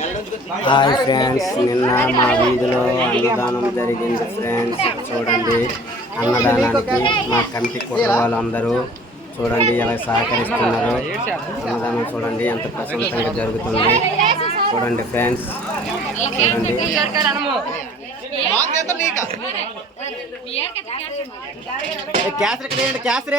Hi friends నిన్న మా వీధిలో అన్నదానం జరిగింది ఫ్రెండ్స్ చూడండి అన్నదానానికి మా కమిటీ కుట్ర వాళ్ళందరూ చూడండి ఎలా సహకరిస్తున్నారు. అన్నదానం చూడండి ఎంత ప్రశాంతంగా జరుగుతుంది. చూడండి ఫ్రెండ్స్ చూడండి. క్యాసర్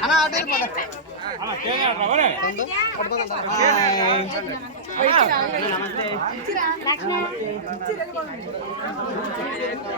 అన్నం కొద్దిగా వేస్తుంటేనే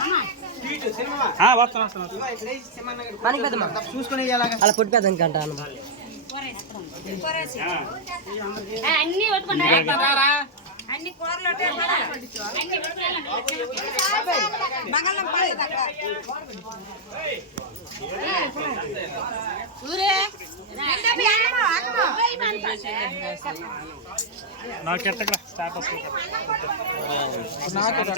చూసుకుని అలా పుట్టి పెద్ద అన్ని. అన్ని కూరలు మంగళం. ఊరే. నాకెట్టకరా స్టాటస్